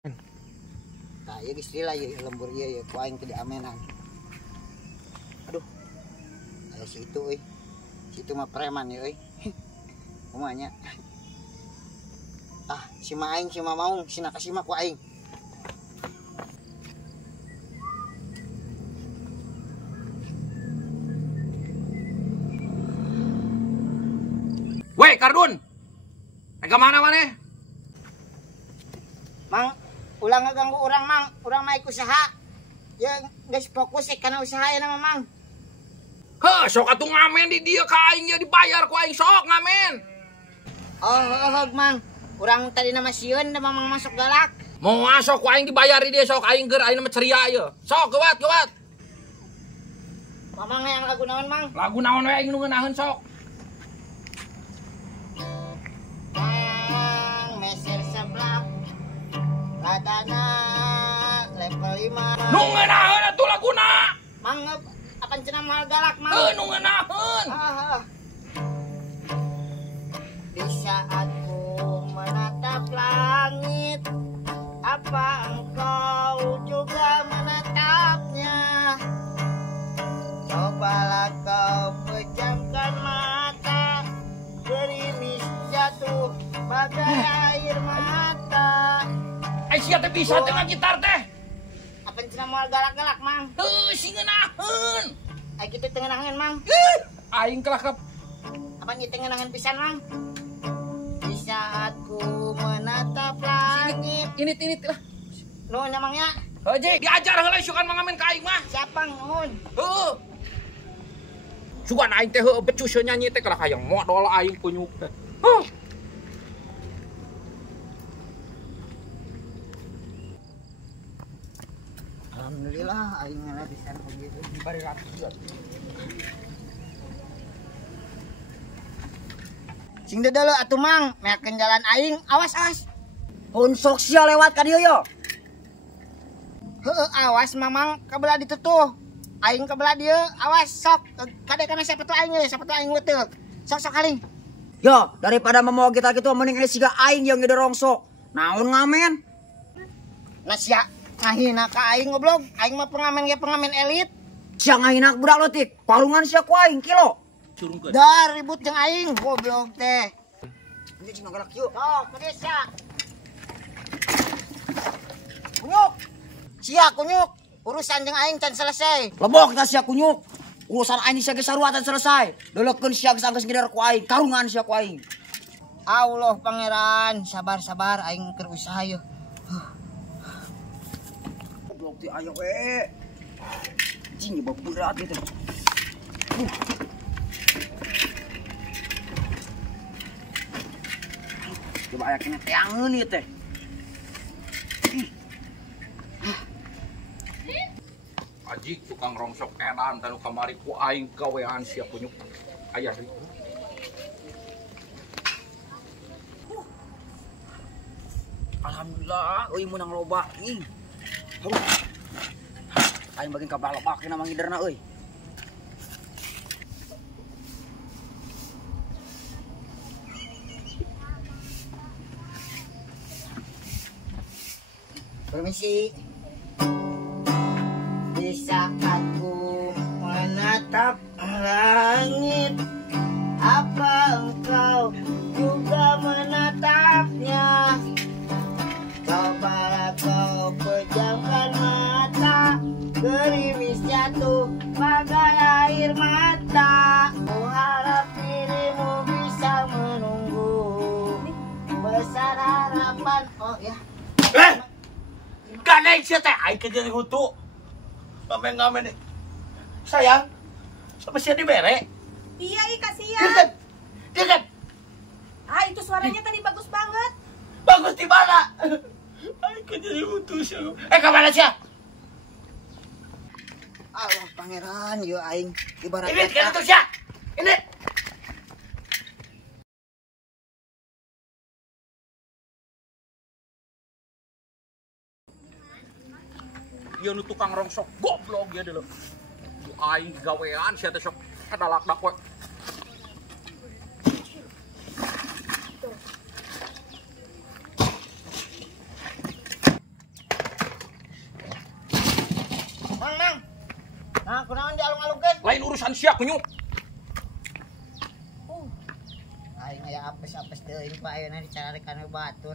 Nah, ya istilah ya lembur ya ku aing teu diamenan. Aduh. Aya si itu euy. Si itu mah preman ya euy. Kumanya. Ah, si ma aing si ma maung sina kasih ku aing. Weh, Kardun. Ke mana maneh? Mang, ulang ngeganggu orang mang, orang naik usaha. Ya geus fokus kana usaha ya nama mang. Heh, sok atuh ngamen di dieu ka aing ya dibayar ku aing sok ngamen. Oh, mang. Urang tadi nama sieun da mamang masuk galak. Mau masuk ku aing dibayar di dieu sok aing keur aing mah ceria ieu. Sok geuat. Mamang yang lagu naon mang? Lagu naon we aing nu ngeunaheun sok. Mang meser seblak. Radana level 5. Nu ngeunaheun atuh laguna. Mang apan cenah mahal galak mang. Nu ngeunaheun. Di saat ku menatap langit, apa engkau juga menatapnya? Cobalah kau pejamkan mata, gerimis jatuh bagai air mata. Sia teh bisa teh gitar teh. Apa cenah moal galak-galak mang? Heuh, si ngeunaheun. Ai kitu teu ngeunaheun mang. Aing kelah ke Apa ieu teh ngeunaheun pisan mang? Di saat ku menatap langit. ini lah. Nu namanya? Heuh, diajar heula sukan mangamen ka aing mah. Siapa nuhun? Heuh. Sugan aing teh heuh becus nyanyi teh kalah hayang modal aing kunyuk teh. Huh. Alhamdulillah aing ngana pisan begitu bari rapi. Sing deuleu atuh mang, meakeun jalan aing, awas. Hun sok sia lewat ka dieu yo. Heueuh awas mamang kabelah ditu tuh. Aing kabelah dieu, awas sok. Kade kana sapatu aing ye, sapatu aing weuteuk. Sok kaling. Yo, daripada memoh kita gitu mending ini siga aing yang ngederong sok. Naon ngamen? Nasya ngahina ka aing goblok. Aing mah pengamen ge pengamen elit. Sia ngahinak budak leutik. Palungan sia ku aing kilo. Curungkeun. Dar ribut jeung aing goblok teh. Ini cing galak yuk. Oh, kedes sia. Kunyuk. Sia kunyuk. Urusan jeung aing can selesai. Lebok kita sia kunyuk. Urusan aing sia ge saruatan selesai. Deulekeun sia geus anggeus ngeder ku aing. Karungan sia ku aing. Allah pangeran, sabar aing keur usaha yeuh. Goblok ti ayo we. Jing ieu berat gitu. Coba aya kena teangeun ieu teh. Aji tukang rongsok edan tanu kamari ku aing gawean sia kunyuk. Aya deui. Alhamdulillah, euy menang loba ing. Aing bagian ka balobak na mangiderna euy. Permisi. Di saat ku menatap langit, apa engkau juga menatapnya? Cobalah kau pejamkan mata, gerimis jatuh bagai air mata. Ku harap dirimu bisa menunggu, besar harapan. Oh ya. Ganeng sia teh aing keur jadi hutu. Ngamen sayang. Sama sia dibere. Iya, kasihan. Deket. Ah, itu suaranya tadi bagus banget. Bagus di mana? Aing keur jadi hutu sia. Ka mana sia? Allah pangeran, yo aing ibarat Ini kan itu sia. Ini. Ieu nu tukang rongsok goblok ya deuleu. Ku aing gawean sia teh sok kadalak-dak we. Hah, kunaon di alung-alungkeun? Lain urusan sia kunyuk. Aing aya apes-apes teuing Pak ayeuna dicarikan batur.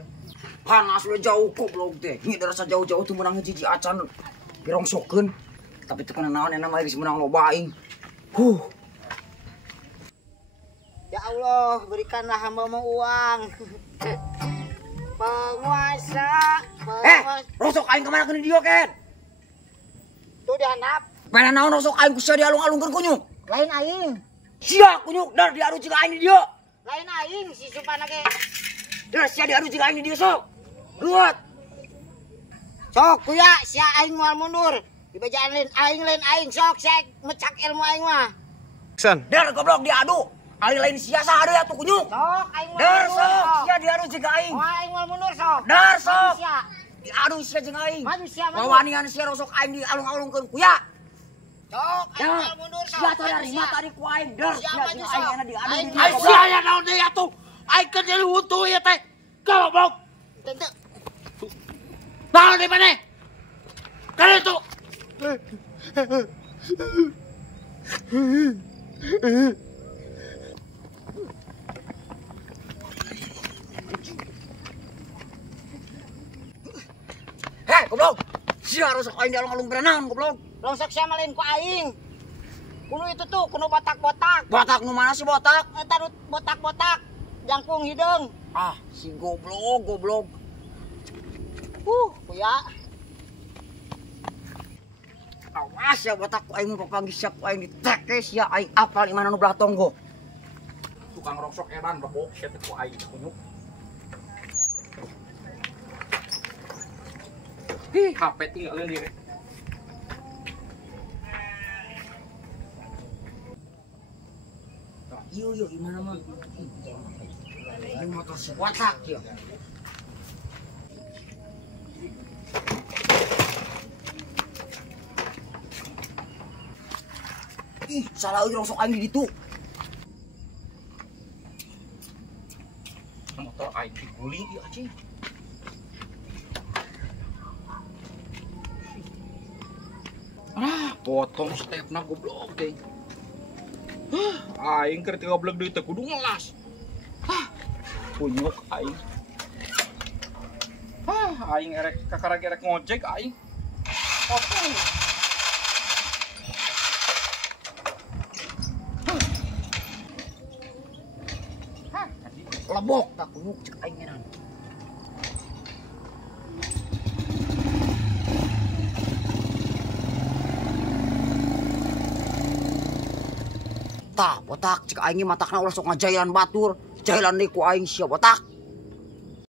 Panas we jauh goblok teh. Ngi rasa jauh-jauh tuh menang hiji acan dirongsokeun. Tapi teu kana naon enak mah geus menang loba aing. Ya Allah, berikanlah hamba-Mu uang. Penguasa, Rosok aing kemana keun dieu ken? Tuh dihandap. Pada naon rosok aing ku sia dialung-alungkeun kunyuk. Lain aing. Sia kunyuk dar diaru ciga aing di dieu. Lain aing si supana ge. Dar sia diaru ciga aing di dieu sok. Ruat. Sok kuya sia aing moal mundur. Dibajaan lain aing sok sia mecak ilmu aing mah. Dar goblok diadu. Ari lain sia saha atuh kunyuk. Sok aing moal Dar mundur. sok sia diaru ciga aing. Moal aing moal mundur sok. Dar sok. Maju sia. Diadu sia jeung aing. Maju sia maju. Wawanian sia rosok aing di alung-alungkeun kuya. Sok aing Dar. moal mundur sok. Sia tadi mata di ku aing. Dar Sia sia maju jeung sok. aing ena diadu di Aing dieu. Ai goblok. sia aya naon deui atuh. Ai keur jadi huntu ieu teh. Goblok. Teu. Naon di mana? Kalian tuh. Heh, goblok. Sia rosok aing di alung-alung berenang goblok. Longsok sia mah lain ku aing. Kuno itu tuh, kuno botak-botak. Botak nu mana sih botak? Eta nu botak-botak. Jangkung hideung. Ah, si goblok. Kuya. Awas ya botak ku aing mun papanggih sia ku aing diteke sia aing apal di mana nu belah tonggo. Tukang rongsok edan bebok sia teh ku aing kunyuk. HP tinggalin diri. Iya, gimana mah? Ini motor si botak ya. Ih, salah euy rongsok aing di ditu. Motor aing diguling ieu anjing. Potong stepna goblok teh. Aing keur 13 deui teh kudu ngelas. Kunyuk aing. Aing erek kakarag erek ngojek aing. Potong. Lebok tak kunyuk cek aing enan. Tah botak cek aing matakna ulah sok ngajailan batur. Jailan deui ku aing sia botak.